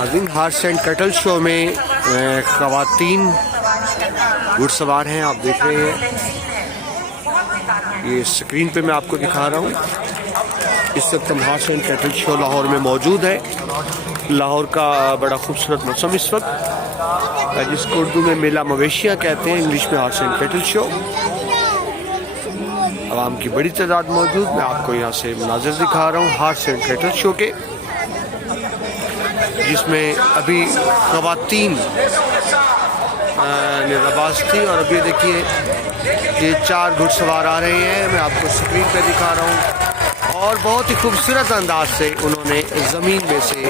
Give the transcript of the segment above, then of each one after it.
Azeem horse and cattle show में ख़वातीन घुड़सवार हैं, आप देख रहे हैं। ये स्क्रीन पे मैं आपको दिखा रहा हूँ। इस वक्त हम horse and cattle show Lahore में मौजूद है। लाहौर का बड़ा खूबसूरत मौसम इस वक्त, जिसको उर्दू में मेला मवेशियाँ कहते हैं, इंग्लिश में हार्स एंड कैटल शो। आवाम की बड़ी तादाद मौजूद। मैं आपको यहाँ से मनाज़िर दिखा रहा हूँ हार्स एंड कैटल शो के, जिसमें अभी ख़वातीन निज़ाबाज थी। और अभी देखिए ये 4 घुड़सवार आ रहे हैं, मैं आपको स्क्रीन पे दिखा रहा हूँ। और बहुत ही खूबसूरत अंदाज से उन्होंने ज़मीन में से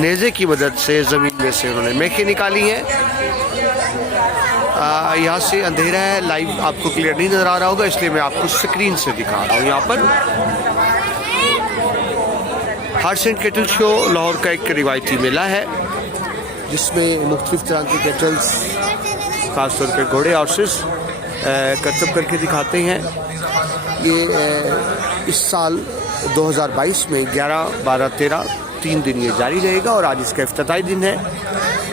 नेज़े की मदद से ज़मीन में से उन्होंने मेखें निकाली हैं। यहाँ से अंधेरा है, लाइव आपको क्लियर नहीं नज़र आ रहा होगा, इसलिए मैं आपको स्क्रीन से दिखा रहा हूँ। यहाँ पर horse and cattle show Lahore का एक रिवायती मेला है, जिसमें मुख्तलिफ तरह के कैटल्स, ख़ासतौर पर घोड़े हॉर्सेस करतब करके दिखाते हैं। ये इस साल 2022 में 11, 12, 13 3 दिन ये जारी रहेगा और आज इसका इफ्तिताई दिन है।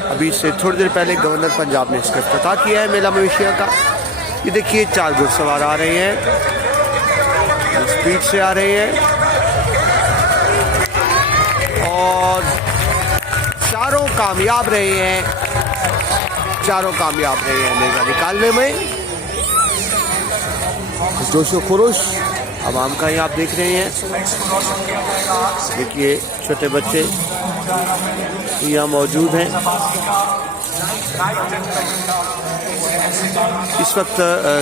अभी इससे थोड़ी देर पहले गवर्नर पंजाब ने इसका इफ्तिताह किया है मेला मवेशिया का। ये देखिए 4 घुड़सवार आ रहे हैं, स्पीड से आ रहे हैं और चारों कामयाब रहे हैं। चारों कामयाब रहे हैं नेज़ा निकालने में। जोशो खरोश आवाम का ही आप देख रहे हैं। देखिए छोटे बच्चे यहाँ मौजूद हैं। इस वक्त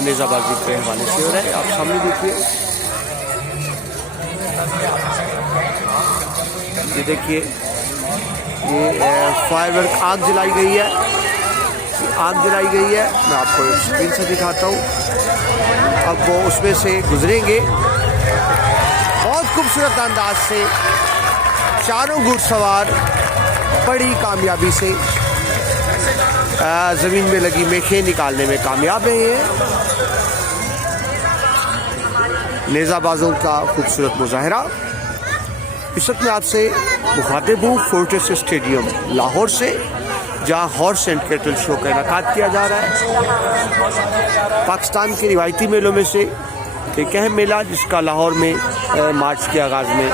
नेज़ाबाजी के हवाले से हो रहा है, आप सामने देखिए। ये देखिए ये फायरवर्क आग जलाई गई है, आग जलाई गई है। मैं आपको स्क्रीन से दिखाता हूँ। अब वो उसमें से गुजरेंगे बहुत खूबसूरत अंदाज से। चारों घुड़सवार बड़ी कामयाबी से ज़मीन में लगी मेखें निकालने में कामयाब रहे हैं। नेज़ाबाजों का खूबसूरत मुजाहरा। इस वक्त मैं आपसे मुखातिब हूँ फोर्टिस स्टेडियम लाहौर से, जहाँ हॉर्स एंड कैटल शो का इनेकाद किया जा रहा है। पाकिस्तान के रिवायती मेलों में से एक अहम मेला, जिसका लाहौर में मार्च के आगाज़ में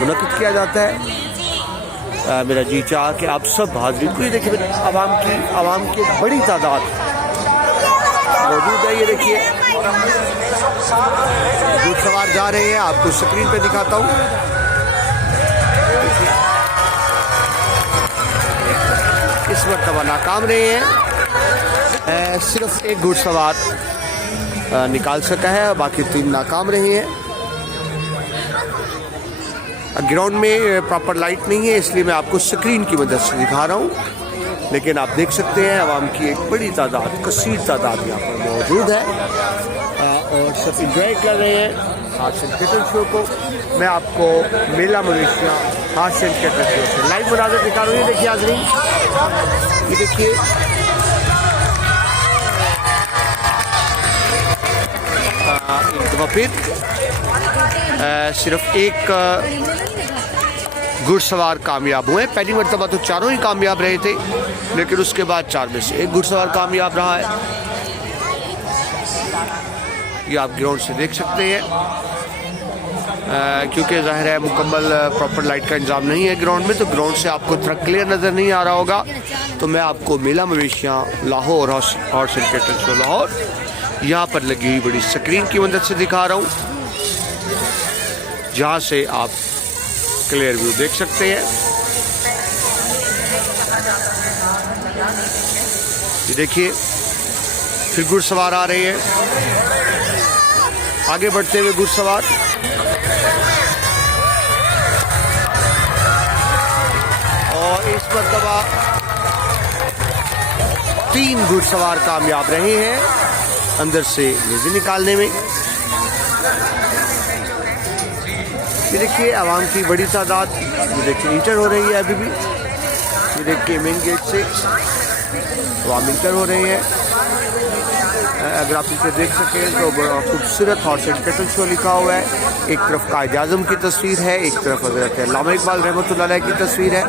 मुनक़िद किया जाता है। मेरा जी चाह कि आप सब हाज़िर को, ये देखिए आवाम की बड़ी तादाद मौजूद है। ये देखिए घुड़सवार जा रहे हैं, आपको स्क्रीन पे दिखाता हूँ। इस मरतबा नाकाम रहे हैं, सिर्फ एक घुड़सवार निकाल सका है, बाकी 3 नाकाम रहे हैं। ग्राउंड में प्रॉपर लाइट नहीं है, इसलिए मैं आपको स्क्रीन की मदद से दिखा रहा हूँ। लेकिन आप देख सकते हैं आवाम की एक बड़ी तादाद, कसीर तादाद यहाँ पर मौजूद है और सब इंजॉय कर रहे हैं हार्स एंड कैटल शो को। मैं आपको मेला मवेशिया हार्स एंड कैटल शो से लाइव मनाज़िर दिखा रहा हूँ। ये देखिए हाज़रीन, ये देखिए एक दफ़ा फिर सिर्फ एक घुड़सवार कामयाब हुए। पहली मरतबा तो चारों ही कामयाब रहे थे, लेकिन उसके बाद 4 में से एक घुड़सवार कामयाब रहा है। ये आप ग्राउंड से देख सकते हैं। क्योंकि ज़ाहिर है मुकम्मल प्रॉपर लाइट का इंतज़ाम नहीं है ग्राउंड में, तो ग्राउंड से आपको इतना क्लियर नज़र नहीं आ रहा होगा। तो मैं आपको मेला मवेशियाँ Lahore horse and cattle show Lahore यहाँ पर लगी हुई बड़ी स्क्रीन की मदद से दिखा रहा हूँ, जहाँ से आप क्लियर व्यू देख सकते हैं। ये देखिए फिर घुड़सवार आ रहे हैं, आगे बढ़ते हुए घुड़सवार। और इस मरतबा 3 घुड़सवार कामयाब रहे हैं अंदर से नेज़े निकालने में। ये देखिए आवाम की बड़ी तादाद, ये देखिए इंटर हो रही है अभी भी। ये देखिए मेन गेट से आवाम इंटर हो रहे हैं। अगर आप इसे देख सकें तो बड़ा खूबसूरत हॉर्स एंड कैटल शो लिखा हुआ है। एक तरफ कायद आज़म की तस्वीर है, एक तरफ हज़रत अल्लामा इकबाल रहमतुल्लाह अलैह की तस्वीर है।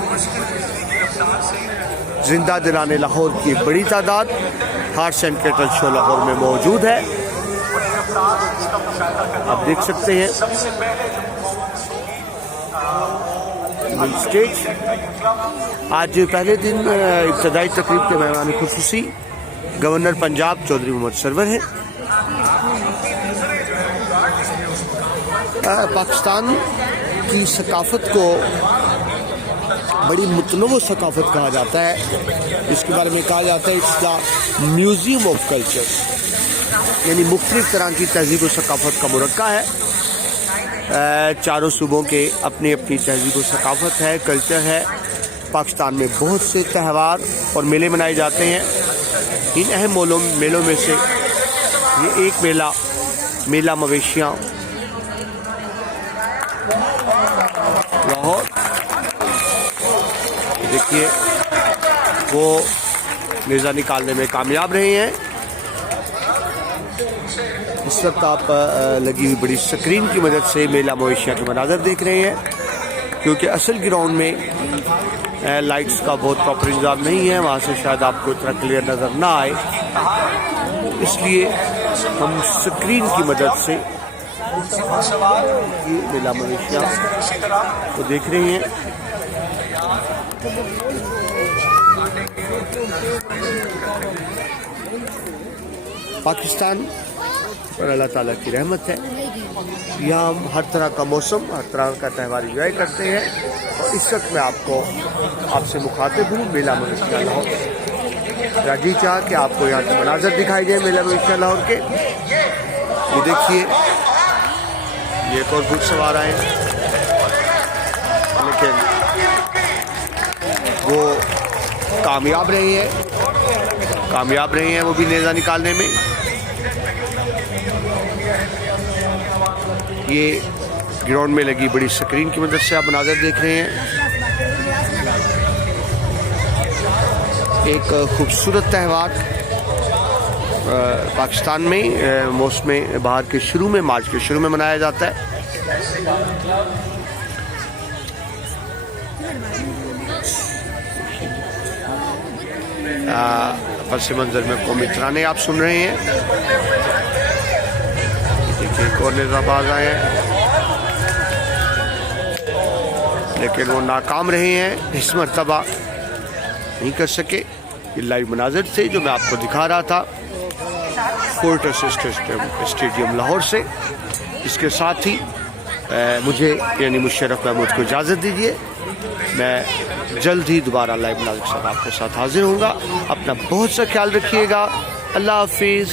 जिंदा दिलाने लाहौर की एक बड़ी तादाद horse and cattle show Lahore में मौजूद है, आप देख सकते हैं। स्टेज आज पहले दिन इब्तदाई तकरीब के मेहमान खुसूसी गवर्नर पंजाब चौधरी मोहम्मद सरवर हैं। पाकिस्तान की सकाफत को बड़ी मुतनव्वु सकाफत कहा जाता है। इसके बारे में कहा जाता है it's the museum of culture, यानी मुख्तलिफ तरह की तहजीब और सकाफत का मुरक्का है। चारों सूबों के अपनी अपनी तहजीब और सकाफत है, कल्चर है। पाकिस्तान में बहुत से त्यौहार और मेले मनाए जाते हैं। इन अहम मेलों में से ये एक मेला मवेशियाँ लाहौर, देखिए वो नेज़ा निकालने में कामयाब रहे हैं। इस वक्त आप लगी हुई बड़ी स्क्रीन की मदद से मेला मवेशियाँ के मनाज़र देख रहे हैं, क्योंकि असल ग्राउंड में लाइट्स का बहुत प्रॉपर इंतजाम नहीं है, वहाँ से शायद आपको इतना क्लियर नज़र ना आए, इसलिए हम स्क्रीन की मदद से ये मेला मवेशियाँ को देख रहे हैं। पाकिस्तान और अल्लाह ताला की रहमत है, यहाँ हम हर तरह का मौसम, हर तरह का त्यौहार इंजॉय करते हैं। और इस वक्त मैं आपसे मुखातिब हूँ मेला मवेशियाँ लाहौर। राजी चाह कि आपको यहाँ के मनाज़र दिखाई दे मेला मवेशियाँ लाहौर के। ये देखिए, ये एक और घुड़ सवार आए, लेकिन वो कामयाब रही हैं वो भी नेज़ा निकालने में। ये ग्राउंड में लगी बड़ी स्क्रीन की मदद से आप मनाज़र देख रहे हैं। एक खूबसूरत त्यौहार पाकिस्तान में मौसम बहार के शुरू में, मार्च के शुरू में मनाया जाता है। पस मंजर में कौमी तराने आप सुन रहे हैं। देखिए एक और नेज़ाबाज आए हैं, लेकिन वो नाकाम रहे हैं, इस मरतबा नहीं कर सके। ये लाइव मनाज़र थे जो मैं आपको दिखा रहा था फोर्टिस स्टेडियम लाहौर से। इसके साथ ही मुझे यानी मुशर्रफ महमूद को इजाज़त दीजिए। मैं जल्द ही दोबारा लाइव मनाज़र के साथ आपके साथ हाजिर होऊंगा। अपना बहुत सा ख्याल रखिएगा। अल्लाह हाफिज़।